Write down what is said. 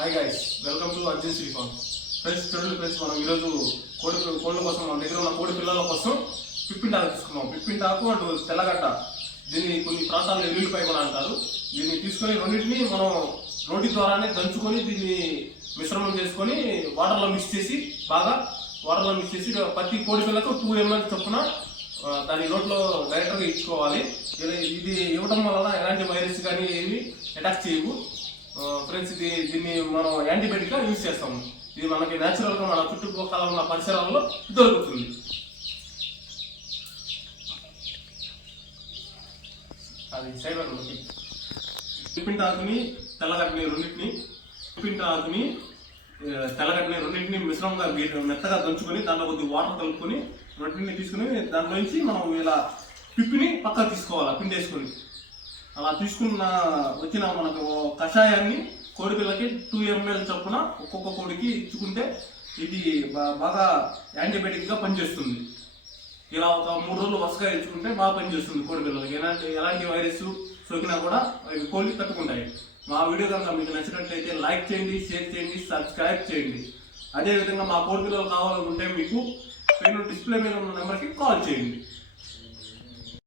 Hi guys, welcome to Arjun Shri farm. Friends చూడండి friends, మనం ఈరోజు కోళ్ళ కోసం మన దగ్గర ఉన్న కోడి పిల్లల కోసం పిప్పింటాకు తీసుకున్నాం. పిప్పింటాకు అండ్ తెల్లగడ్డ, దీన్ని కొన్ని ప్రాంతాల్లో ఎల్లుల్లిపాయ కూడా అంటారు. దీన్ని తీసుకొని రెండింటిని మనం రోటి ద్వారానే దంచుకొని దీన్ని మిశ్రమం చేసుకొని వాటర్లో మిక్స్ చేసి ప్రతి కోడి పిల్లకు 2 ml చొప్పున దాని నోట్లో డైరెక్ట్గా ఇచ్చుకోవాలి. ఇది ఇవ్వడం వలన ఎలాంటి వైరస్ కానీ ఏమి అటాక్ చేయవు ఫ్రెండ్స్. దీన్ని మనం యాంటీబయాటిక్గా యూజ్ చేస్తాము. ఇది మనకి న్యాచురల్గా మన చుట్టుపక్కల ఉన్న పరిసరాల్లో దొరుకుతుంది. అది సైబర్ పిప్పింటాకుని తెల్లగడ్డని రెండింటిని మిశ్రమంగా మెత్తగా దంచుకొని దాంట్లో కొద్దిగా వాటర్ కలుపుకొని రెండింటిని తీసుకుని దాంట్లో నుంచి మనం ఇలా పిప్పిని పక్కకు తీసుకోవాలి, పిండేసుకొని. అలా తీసుకున్న వచ్చిన మనకు కషాయాన్ని కోడి పిల్లకి 2 ml చొప్పున ఒక్కొక్క కోడికి ఇచ్చుకుంటే ఇది బాగా యాంటీబయాటిక్గా పనిచేస్తుంది. ఇలా ఒక 3 రోజులు వరుసగా ఇచ్చుకుంటే బాగా పనిచేస్తుంది కోడి పిల్లలకి. ఎలాంటి వైరస్ సోకినా కూడా అవి కోళ్ళు తట్టుకుంటాయి. మా వీడియో కనుక మీకు నచ్చినట్లయితే లైక్ చేయండి, షేర్ చేయండి, సబ్స్క్రైబ్ చేయండి. అదేవిధంగా మా కోడి పిల్లలు కావాలనుకుంటే మీకు పైన డిస్ప్లే మీద ఉన్న నెంబర్కి కాల్ చేయండి.